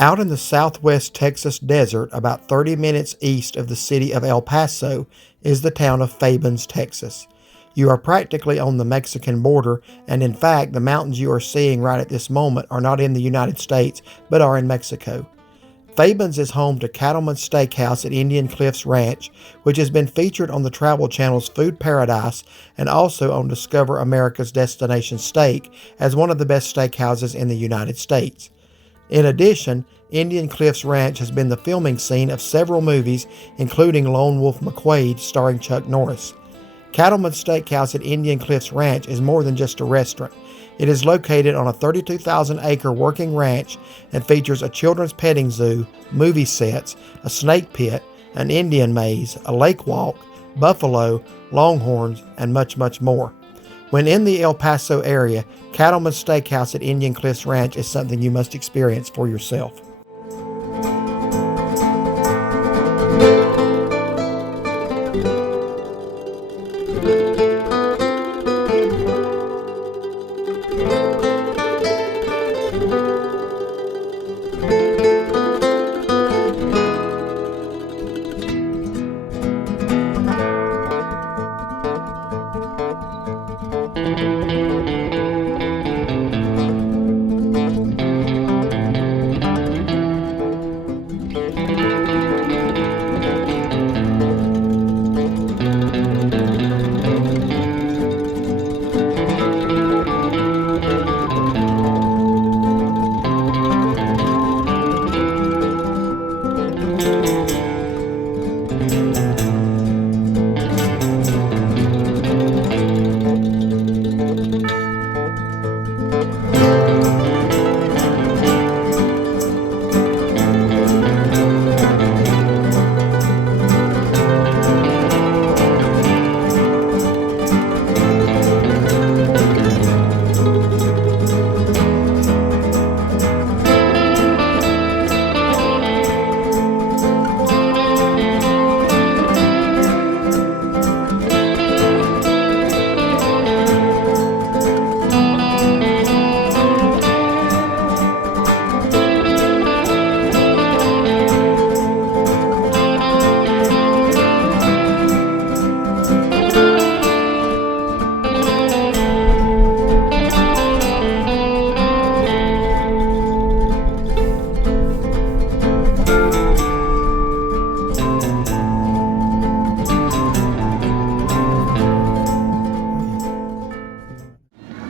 Out in the southwest Texas desert, about 30 minutes east of the city of El Paso, is the town of Fabens, Texas. You are practically on the Mexican border, and in fact, the mountains you are seeing right at this moment are not in the United States, but are in Mexico. Fabens is home to Cattleman Steakhouse at Indian Cliffs Ranch, which has been featured on the Travel Channel's Food Paradise and also on Discover America's Destination Steak as one of the best steakhouses in the United States. In addition, Indian Cliffs Ranch has been the filming scene of several movies, including Lone Wolf McQuade starring Chuck Norris. Cattleman Steakhouse at Indian Cliffs Ranch is more than just a restaurant. It is located on a 32,000-acre working ranch and features a children's petting zoo, movie sets, a snake pit, an Indian maze, a lake walk, buffalo, longhorns, and much, much more. When in the El Paso area, Cattleman Steakhouse at Indian Cliffs Ranch is something you must experience for yourself.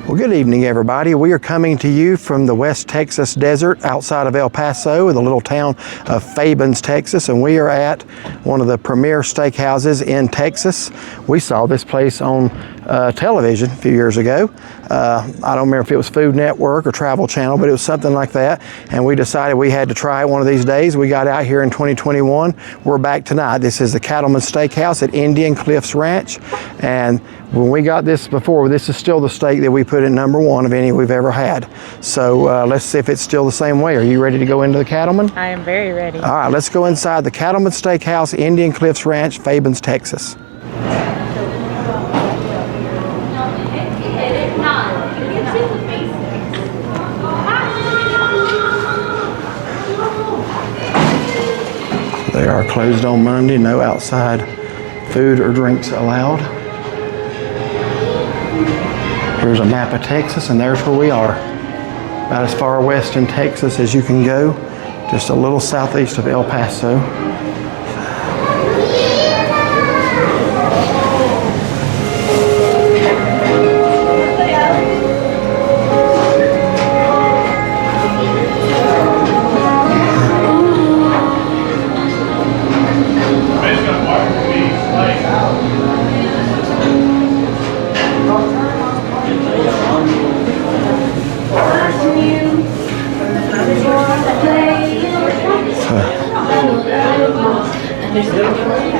Well, good evening, everybody. We are coming to you from the West Texas desert outside of El Paso in the little town of Fabens, Texas, and we are at one of the premier steakhouses in Texas. We saw this place on television a few years ago. I don't remember if it was Food Network or Travel Channel, but it was something like that, and we decided we had to try it one of these days. We got out here in 2021. We're back tonight. This is the Cattleman Steakhouse at Indian Cliffs Ranch, and when we got this before, this is still the steak that we put in #1 of any we've ever had. So let's see if it's still the same way. Are you ready to go into the Cattleman? I am very ready. All right, let's go inside the Cattleman Steakhouse, Indian Cliffs Ranch, Fabens, Texas. They are closed on Monday, no outside food or drinks allowed. Here's a map of Texas, and there's where we are. About as far west in Texas as you can go, just a little southeast of El Paso.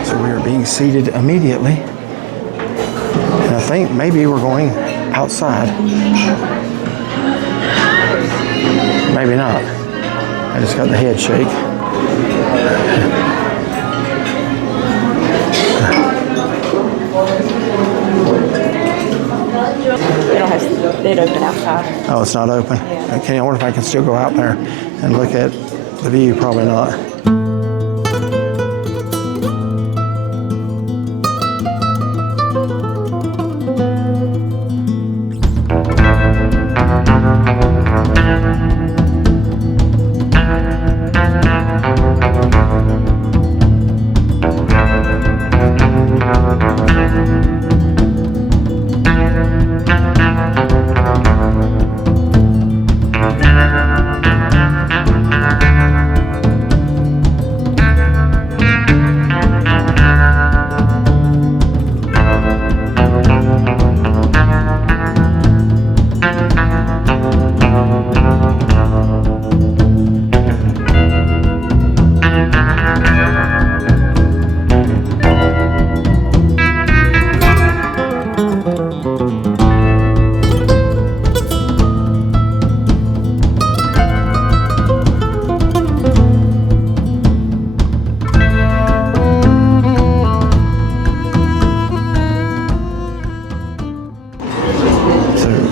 So we are being seated immediately. And I think maybe we're going outside. Maybe not. I just got the head shake. They don't have It open outside. Oh, it's not open? Yeah. Okay, I wonder if I can still go out there and look at the view. Probably not.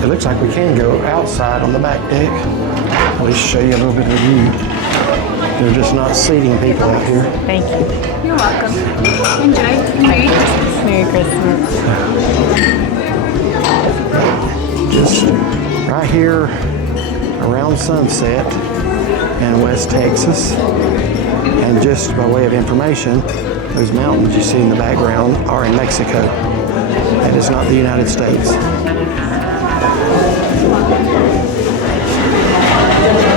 It looks like we can go outside on the back deck. At least show you a little bit of the view. They're just not seating people out here. Thank you. You're welcome. Enjoy. Merry Christmas. Merry Christmas. Just right here around Sunset in West Texas. And just by way of information, those mountains you see in the background are in Mexico. That is not the United States.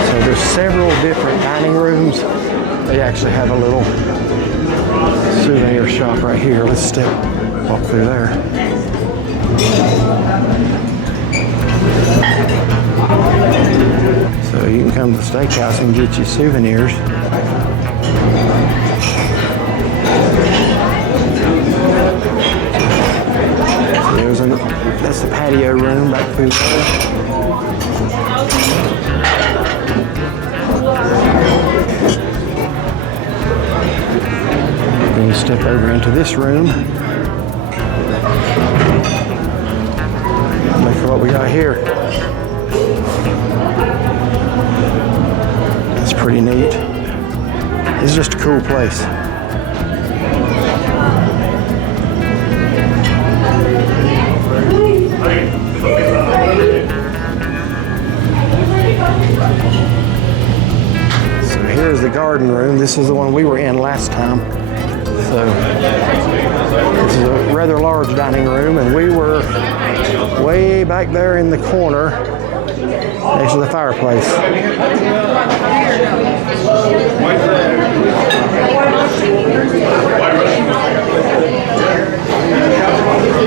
So there's several different dining rooms. They actually have a little souvenir shop right here. Let's walk through there. So you can come to the Steakhouse and get you souvenirs. That's the patio room back through there. Then you step over into this room. Look at what we got here. That's pretty neat. This is just a cool place. So here's the garden room. This is the one we were in last time. So this is a rather large dining room, and we were way back there in the corner next to the fireplace.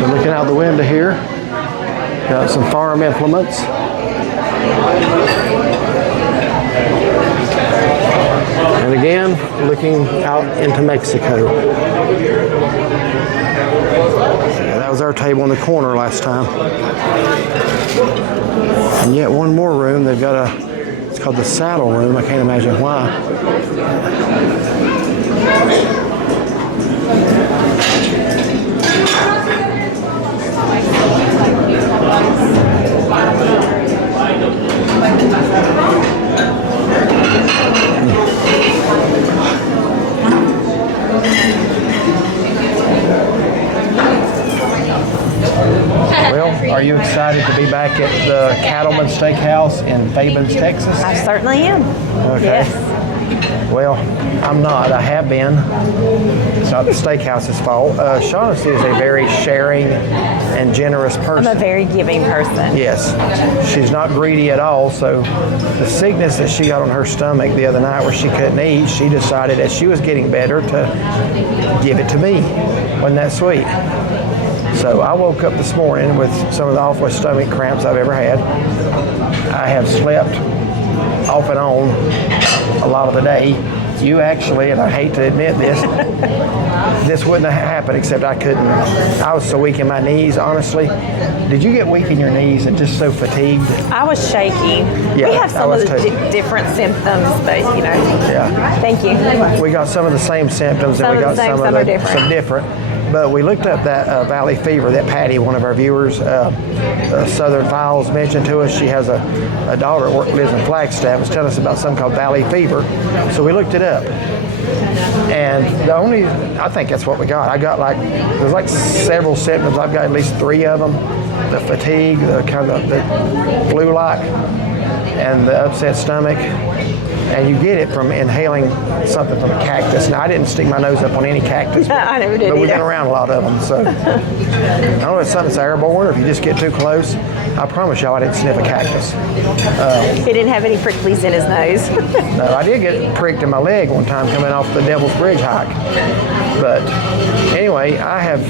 We're looking out the window here. Got some farm implements. And again, looking out into Mexico. Yeah, that was our table in the corner last time. And yet one more room, they've got it's called the saddle room. I can't imagine why. Well, are you excited to be back at the Cattleman Steakhouse in Fabens, Texas? I certainly am. Okay. Yes. Well, I'm not. I have been. It's not the steakhouse's fault. Shaughnessy is a very sharing and generous person. I'm a very giving person. Yes. She's not greedy at all. So the sickness that she got on her stomach the other night where she couldn't eat, she decided as she was getting better to give it to me. Wasn't that sweet? So I woke up this morning with some of the awfulest stomach cramps I've ever had. I have slept off and on a lot of the day. You actually, and I hate to admit this, this wouldn't have happened except I was so weak in my knees, honestly. Did you get weak in your knees and just so fatigued? I was shaky. Yeah, we have some of the too. different symptoms, but you know. Yeah. Thank you. We got some of the same symptoms, Some and we of got the same, some some of are the different. some different. But we looked up that valley fever that Patty, one of our viewers, Southern Files, mentioned to us. She has a daughter that lives in Flagstaff, was telling us about something called valley fever. So we looked it up. And I think that's what we got. There's like several symptoms. I've got at least 3 of them. The fatigue, the kind of the flu-like, and the upset stomach. And you get it from inhaling something from a cactus. Now, I didn't stick my nose up on any cactus. I never did But we've either. been around a lot of them. So I don't know if it's something that's airborne or if you just get too close. I promise y'all I didn't sniff a cactus. He didn't have any pricklies in his nose. No, I did get pricked in my leg one time coming off the Devil's Bridge hike. But anyway, I have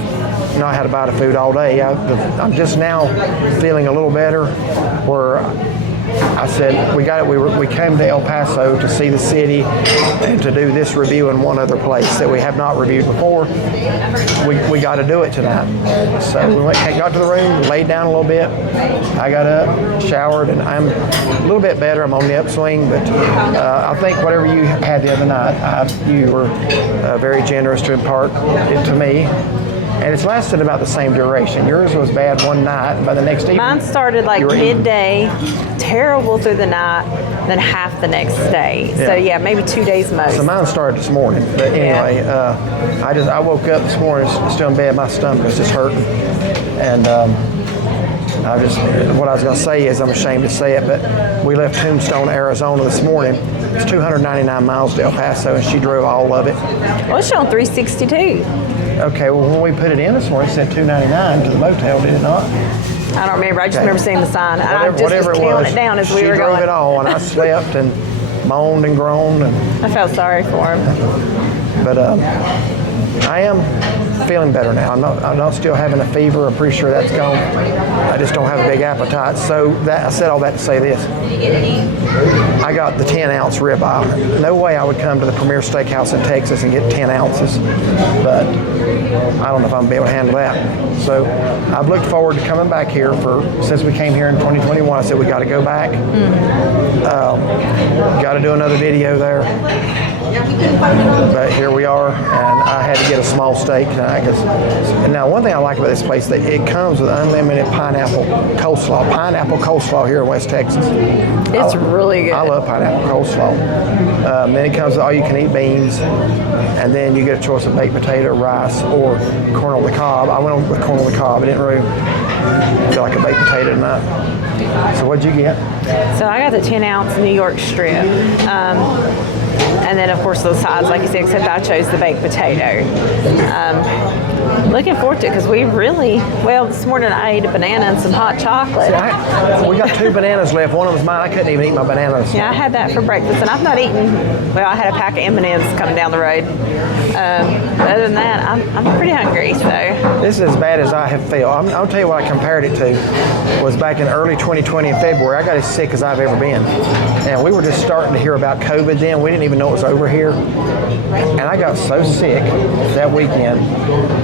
not had a bite of food all day. I'm just now feeling a little better where I said we came to El Paso to see the city and to do this review in one other place that we have not reviewed before. We got to do it tonight. So we got to the room, laid down a little bit. I got up, showered, and I'm a little bit better. I'm on the upswing, but I think whatever you had the other night, you were very generous to impart it to me. And it's lasted about the same duration. Yours was bad one night, and by the next evening... Mine started like midday, terrible through the night, then half the next day. Yeah. So yeah, maybe 2 days most. So mine started this morning. But anyway, I woke up this morning, still in bed, my stomach was just hurting. And what I was going to say is, I'm ashamed to say it, but we left Tombstone, Arizona this morning. It's 299 miles to El Paso, and she drove all of it. Well, it's showing 362. Okay, well, when we put it in this morning, it said 299 to the motel, did it not? I don't remember. I just remember seeing the sign. I just Whatever was it counting was, it down as we she were drove going. it all, and I slept and moaned and groaned. I felt sorry for him. But I am feeling better now. I'm not still having a fever. I'm pretty sure that's gone. I just don't have a big appetite. So I said all that to say this. I got the 10-ounce ribeye. No way I would come to the premier steakhouse in Texas and get 10 ounces. But I don't know if I'm going to be able to handle that. So I've looked forward to coming back here since we came here in 2021. I said we got to go back. Got to do another video there. But here we are, and I had to get a small steak tonight. And now, one thing I like about this place, that it comes with unlimited pineapple coleslaw. Pineapple coleslaw here in West Texas. It's really good. I love pineapple coleslaw. Then it comes with all-you-can-eat beans, and then you get a choice of baked potato, rice, or corn on the cob. I went on with corn on the cob. I didn't really feel like a baked potato tonight. So what'd you get? So I got the 10-ounce New York strip. And then, of course, those sides, like you said, except I chose the baked potato. Looking forward to it because this morning I ate a banana and some hot chocolate. We got 2 bananas left. One of them's mine. I couldn't even eat my bananas. Yeah, I had that for breakfast, and I've not eaten. Well, I had a pack of M&Ms coming down the road. But other than that, I'm pretty hungry. So this is as bad as I have felt. I'll tell you what I compared it to was back in early 2020 in February. I got as sick as I've ever been, and we were just starting to hear about COVID then. We didn't even know it was over here, and I got so sick that weekend.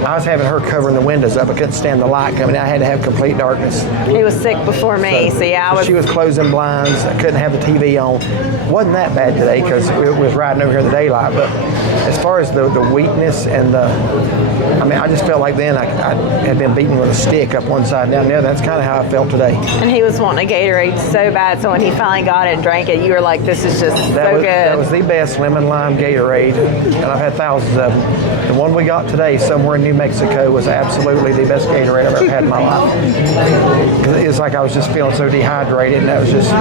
I was having her covering the windows up. I couldn't stand the light coming. I had to have complete darkness. he was sick before me. So yeah, She was closing blinds. I couldn't have the TV on. Wasn't that bad today because it was riding over here in the daylight. But as far as the weakness and I just felt like then I had been beaten with a stick up one side and down the other. That's kind of how I felt today. And he was wanting a Gatorade so bad. So when he finally got it and drank it, you were like, "This is just so good." That was the best lemon lime Gatorade, and I've had thousands of them. The one we got today somewhere in New Mexico was absolutely the best Gatorade I've ever had in my life. It's like I was just feeling so dehydrated, and that was just...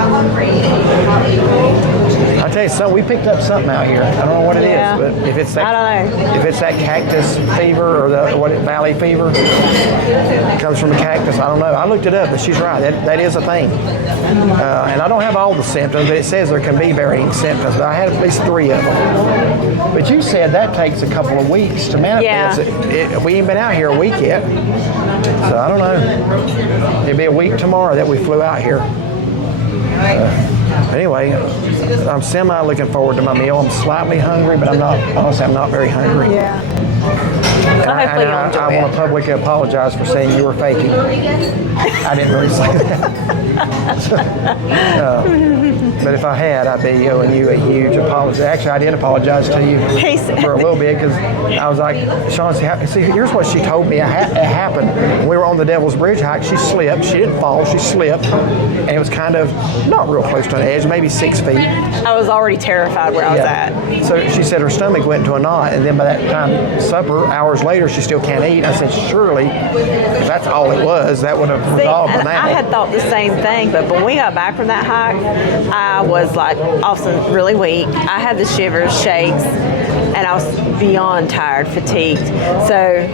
I tell you something, we picked up something out here. I don't know what it is, but if it's that, I don't know. If it's that cactus fever or valley fever, it comes from a cactus. I don't know. I looked it up, but she's right. That is a thing. And I don't have all the symptoms, but it says there can be varying symptoms. But I had at least 3 of them. But you said that takes a couple of weeks to manifest. Yeah. We ain't been out here a week yet, so I don't know. It'll be a week tomorrow that we flew out here. Anyway, I'm semi-looking forward to my meal. I'm slightly hungry, but I'm not very hungry. Yeah. And I want to publicly apologize for saying you were faking. I didn't really say that. But if I had, I'd be owing you a huge apology. Actually, I did apologize to you for a little bit because I was like, Sean, see, here's what she told me. It happened. When we were on the Devil's Bridge hike, she slipped. She didn't fall. She slipped. And it was kind of not real close to an edge, maybe 6 feet. I was already terrified where I was at. So she said her stomach went into a knot, and then by that time, supper, hours later, she still can't eat. I said, surely, if that's all it was, that would have resolved and the matter. I had thought the same thing, but when we got back from that hike, I was like also really weak. I had the shivers, shakes, and I was beyond tired, fatigued. So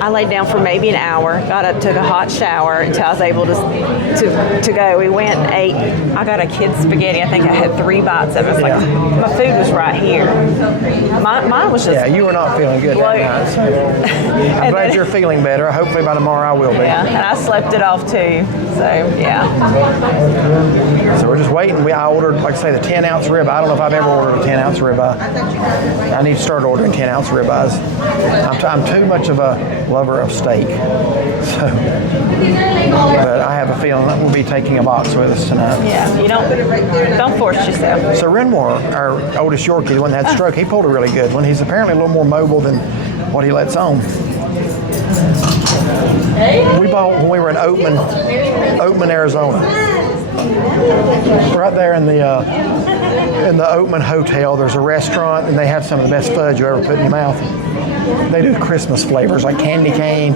I laid down for maybe an hour, got up, took a hot shower until I was able to go. We went and ate. I got a kid's spaghetti. I think I had 3 bites of it. Like my food was right here. Mine was just. Yeah, you were not feeling good that night. So I'm glad you're feeling better. Hopefully by tomorrow I will be. Yeah, and I slept it off too. So yeah. So we're just waiting. I ordered, like I say, the 10-ounce ribeye. I don't know if I've ever ordered a 10-ounce ribeye. I need to start ordering 10-ounce ribeyes. I'm too much of a lover of steak. So, but I have a feeling that we'll be taking a box with us tonight. Yeah, you don't force yourself. So Renmore, our oldest Yorkie, the one that had stroke, he pulled a really good one. He's apparently a little more mobile than what he lets on. We bought when we were in Oatman, Arizona. Right there in the Oatman Hotel, there's a restaurant, and they have some of the best fudge you ever put in your mouth. They do Christmas flavors like candy cane.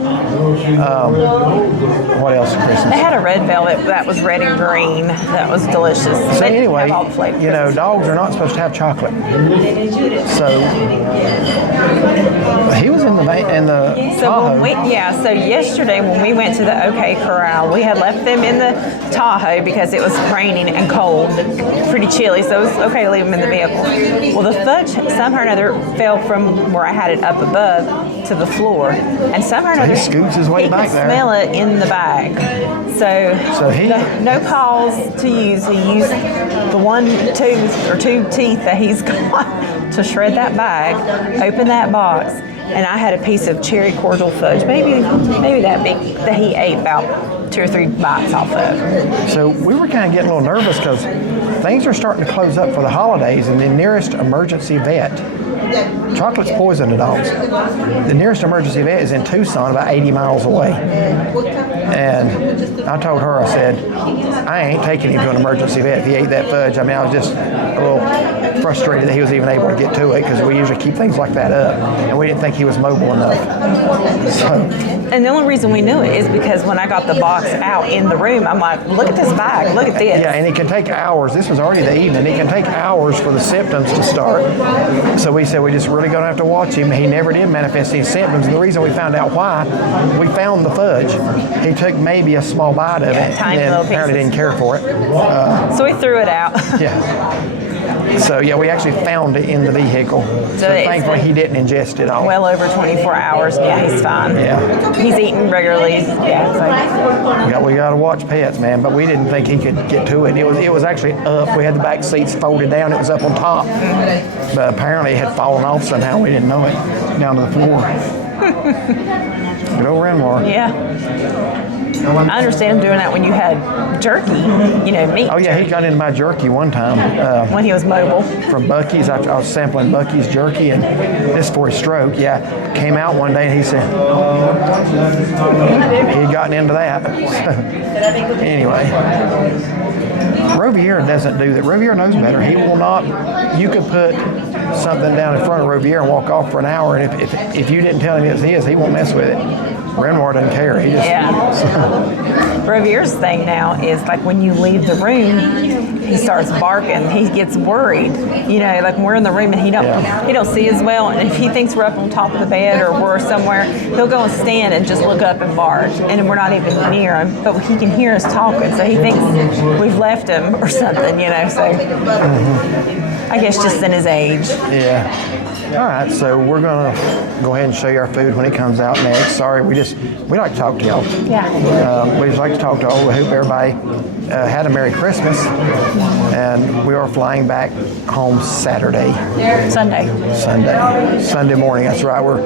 What else is Christmas? They had a red velvet that was red and green. That was delicious. So They anyway, have all the flavors. you know, dogs are not supposed to have chocolate. So he was in the Tahoe. So yesterday when we went to the OK Corral, we had left them in the Tahoe because it was raining and cold, pretty chilly, so it was okay to leave them in the vehicle. Well, the fudge somehow or another fell from where I had it up above to the floor, and somehow or another he scoots his way back could there. smell it in the bag. So he no calls to use. He used the one tooth or 2 teeth that he's got to shred that bag, open that box, and I had a piece of cherry cordial fudge, maybe that big, that he ate about 2 or 3 bites off of. So we were kind of getting a little nervous because things are starting to close up for the holidays, and the nearest emergency vet, chocolate's poison to dogs. The nearest emergency vet is in Tucson, about 80 miles away. And I told her, I said, I ain't taking him to an emergency vet if he ate that fudge. I mean, I was just a little frustrated that he was even able to get to it because we usually keep things like that up, and we didn't think he was mobile enough. And the only reason we knew it is because when I got the box out in the room, I'm like, look at this bag, look at this. Yeah, and it can take hours. This was already the evening. It can take hours for the symptoms to start. So we said we just really going to have to watch him. He never did manifest any symptoms. And the reason we found out why, we found the fudge. He took maybe a small bite of it tiny and little apparently pieces. didn't care for it. So we threw it out. Yeah. So yeah, we actually found it in the vehicle. So thankfully he didn't ingest it all. Well over 24 hours. Yeah, he's fine. Yeah. He's eating regularly. Yeah. So. We got to watch pets, man. But we didn't think he could get to it. It was actually up. We had the back seats folded down. It was up on top. But apparently it had fallen off somehow. We didn't know it. Down to the floor. Good old Renmore. Yeah. I understand him doing that when you had jerky, meat. Oh yeah, he got into my jerky one time. When he was mobile. From Buc-ee's, I was sampling Buc-ee's jerky, and this for his stroke. Yeah, came out one day and he said he had gotten into that. Anyway, Rovier doesn't do that. Rovier knows better. He will not. You could put something down in front of Rovier and walk off for an hour, and if you didn't tell him it's his, he won't mess with it. Renmore doesn't care. He just Rovier's thing now is like when you leave the room, he starts barking. He gets worried. Like when we're in the room and he don't see as well. And if he thinks we're up on top of the bed or we're somewhere, he'll go and stand and just look up and bark. And we're not even near him, but he can hear us talking, so he thinks we've left him or something. So I guess just in his age. Yeah. All right, so we're gonna go ahead and show you our food when it comes out next. Sorry, we like to talk to y'all. Yeah. We just like to talk to all. We hope everybody had a Merry Christmas, and we are flying back home Saturday. Sunday morning. That's right. We're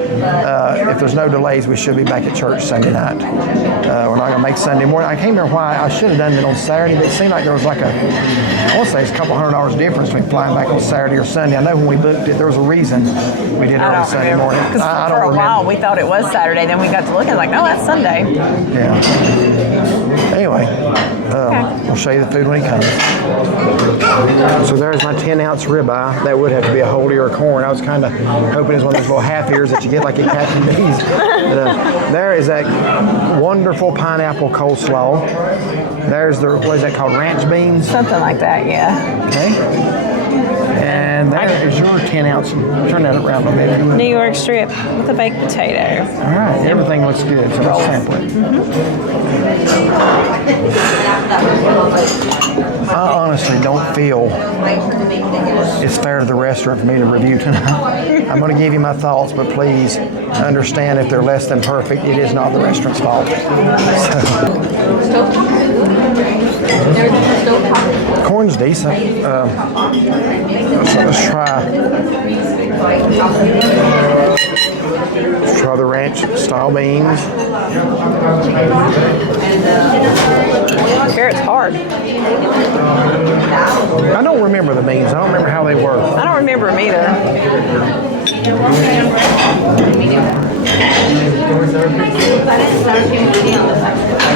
if there's no delays, we should be back at church Sunday night. We're not gonna make Sunday morning. I can't remember why I should have done it on Saturday, but it seemed like there was like I want to say it's a couple $100 difference between flying back on Saturday or Sunday. I know when we booked it, there was a reason we did it on Sunday morning. Because for a while we thought it was Saturday, then we got to look and like, no, that's Sunday. Yeah. Anyway, I'll show you the food when it comes. So there's my 10-ounce ribeye. That would have to be a whole ear of corn. I was kind of hoping it's one of those little half ears that you get like at Cattleman's. There is that wonderful pineapple coleslaw. There's the, what is that called, ranch beans? Something like that, yeah. Okay. And there is your 10-ounce. Turn that around a bit. New York strip with a baked potato. All right, everything looks good, so let's sample it. I honestly don't feel it's fair to the restaurant for me to review tonight. I'm going to give you my thoughts, but please understand if they're less than perfect, it is not the restaurant's fault. Corn's decent. So let's try the ranch style beans. Carrot's hard. I don't remember the beans. I don't remember how they were. I don't remember them either.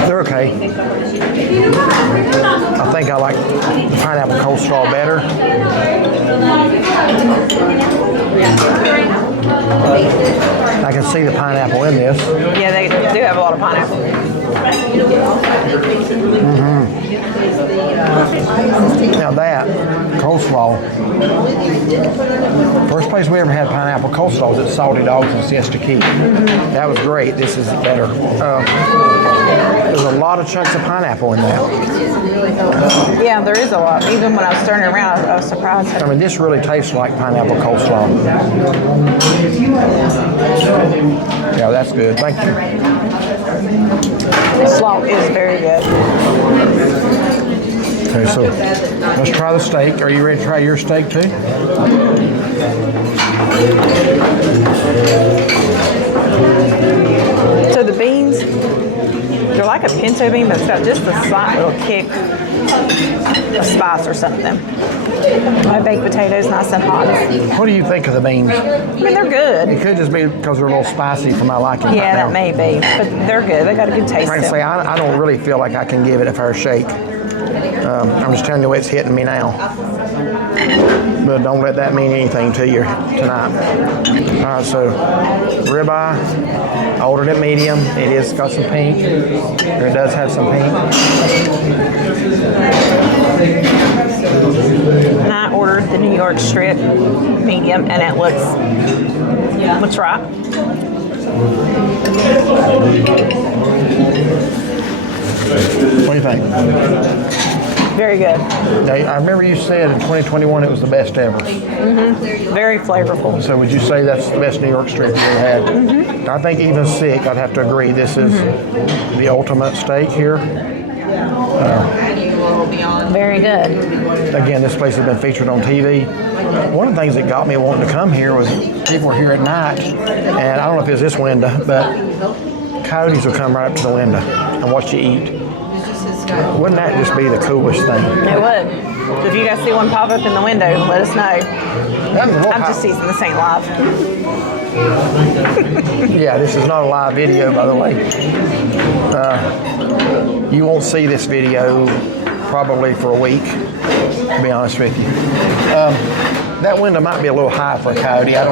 They're okay. I think I like the pineapple coleslaw better. I can see the pineapple in this. Yeah, they do have a lot of pineapple. Now that coleslaw, first place we ever had pineapple coleslaw was at Salty Dogs in Siesta Key. That was great. This is better. There's a lot of chunks of pineapple in that. Yeah, there is a lot. Even when I was turning around, I was surprised. I mean, this really tastes like pineapple coleslaw. Yeah, that's good. Thank you. The slaw is very good. Okay, so let's try the steak. Are you ready to try your steak too? So the beans, they're like a pinto bean, but it's got just a slight little kick of spice or something. My baked potatoes, nice and hot. What do you think of the beans? I mean, they're good. It could just be because they're a little spicy for my liking. Yeah, right that may be, but they're good. They got a good taste. Frankly, I don't really feel like I can give it a fair shake. I'm just telling you it's hitting me now. But don't let that mean anything to you tonight. All right, so ribeye, I ordered it medium. It is got some pink, or it does have some pink. And I ordered the New York strip medium, and it looks right. What do you think? Very good. I remember you said in 2021 it was the best ever. Very flavorful. So would you say that's the best New York strip you've ever had? I think even sick, I'd have to agree. This is the ultimate steak here. Very good. Again, this place has been featured on TV. One of the things that got me wanting to come here was people were here at night, and I don't know if it was this window, but coyotes will come right up to the window and watch you eat. Wouldn't that just be the coolest thing? It would. So if you guys see one pop up in the window, let us know. I'm just teasing, this ain't live. Yeah, this is not a live video, by the way. You won't see this video probably for a week, to be honest with you. That window might be a little high for a coyote. I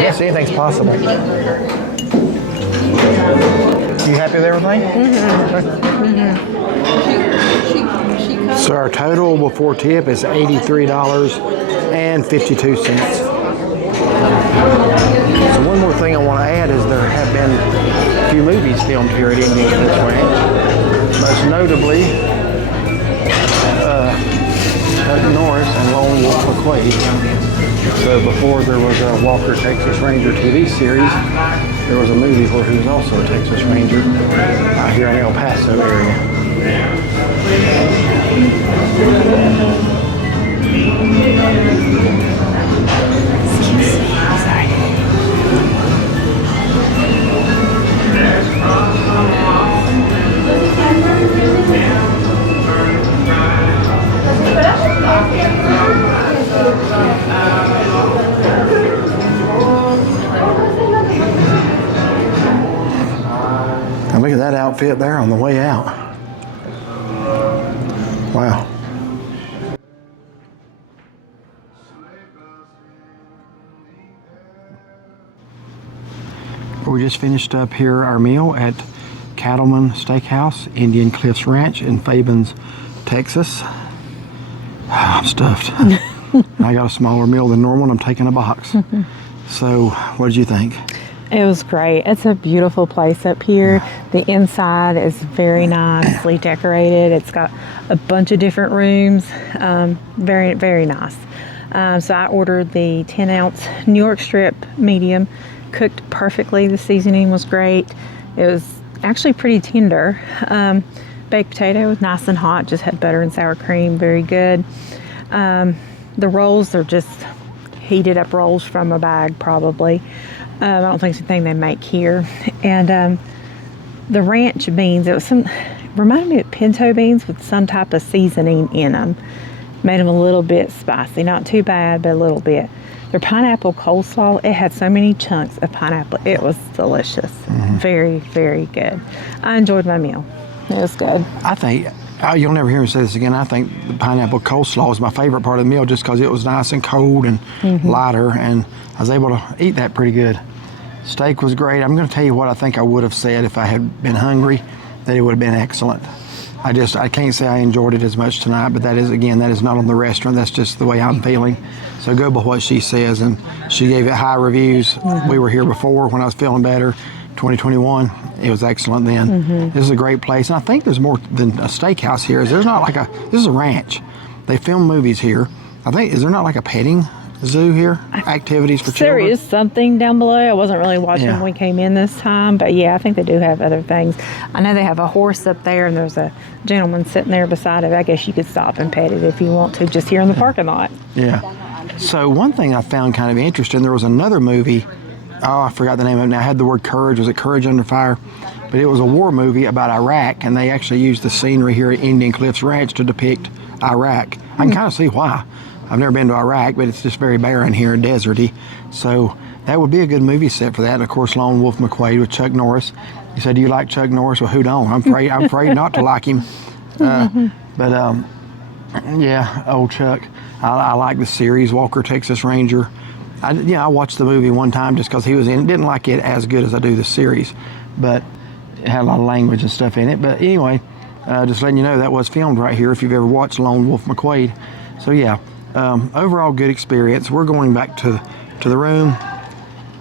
guess anything's possible. You happy with everything? So our total before tip is $83.52. So one more thing I want to add is there have been a few movies filmed here at Indian Ranch. Most notably, Chuck Norris and Lone Wolf McQuade. So before there was a Walker Texas Ranger TV series, there was a movie where he was also a Texas Ranger here in El Paso area. And look at that outfit there on the way out. Wow. We just finished up here our meal at Cattleman Steakhouse, Indian Cliffs Ranch in Fabens, Texas. I'm stuffed. I got a smaller meal than normal and I'm taking a box. So what did you think? It was great. It's a beautiful place up here. The inside is very nicely decorated. It's got a bunch of different rooms. Very, very nice. So I ordered the 10-ounce New York strip medium. Cooked perfectly. The seasoning was great. It was actually pretty tender. Baked potato was nice and hot. Just had butter and sour cream. Very good. The rolls are just heated up rolls from a bag probably. I don't think it's anything they make here. And the ranch beans, reminded me of pinto beans with some type of seasoning in them. Made them a little bit spicy. Not too bad, but a little bit. Their pineapple coleslaw, it had so many chunks of pineapple. It was delicious. Very, very good. I enjoyed my meal. It was good. I think, you'll never hear me say this again, I think the pineapple coleslaw is my favorite part of the meal just because it was nice and cold and lighter, and I was able to eat that pretty good. Steak was great. I'm going to tell you what I think I would have said if I had been hungry, that it would have been excellent. I can't say I enjoyed it as much tonight, but that is not on the restaurant. That's just the way I'm feeling. So go by what she says, and she gave it high reviews. We were here before when I was feeling better, 2021. It was excellent then. This is a great place, and I think there's more than a steakhouse here. This is a ranch. They film movies here. I think, is there not like a petting zoo here? Activities for children? There is something down below. I wasn't really watching when we came in this time, but yeah, I think they do have other things. I know they have a horse up there, and there's a gentleman sitting there beside it. I guess you could stop and pet it if you want to, just here in the parking lot. Yeah. So one thing I found kind of interesting, there was another movie, I forgot the name of it now, it had the word courage. Was it Courage Under Fire? But it was a war movie about Iraq, and they actually used the scenery here at Indian Cliffs Ranch to depict Iraq. I can kind of see why. I've never been to Iraq, but it's just very barren here and deserty. So that would be a good movie set for that. And of course, Lone Wolf McQuade with Chuck Norris. You said, do you like Chuck Norris? Well, who don't? I'm afraid not to like him. Yeah, old Chuck. I like the series, Walker Texas Ranger. I watched the movie one time just because he was in it. Didn't like it as good as I do the series, but it had a lot of language and stuff in it. But anyway, just letting you know that was filmed right here if you've ever watched Lone Wolf McQuade. So yeah. Overall good experience. We're going back to the room.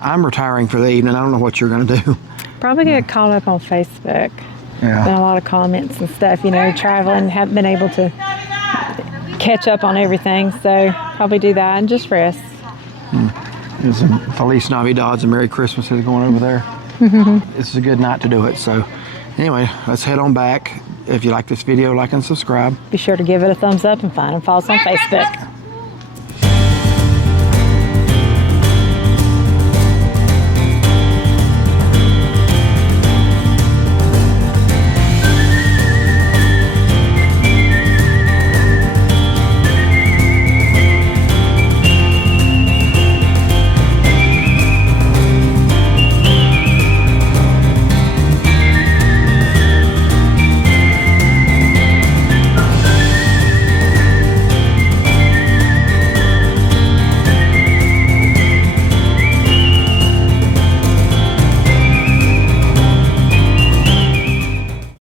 I'm retiring for the evening. I don't know what you're going to do. Probably get caught up on Facebook. Yeah. Been a lot of comments and stuff, traveling, haven't been able to catch up on everything, so probably do that and just rest. There's some Feliz Navidad and Merry Christmas is going over there. This is a good night to do it. So anyway, let's head on back. If you like this video, like and subscribe. Be sure to give it a thumbs up and find and follow us on Facebook.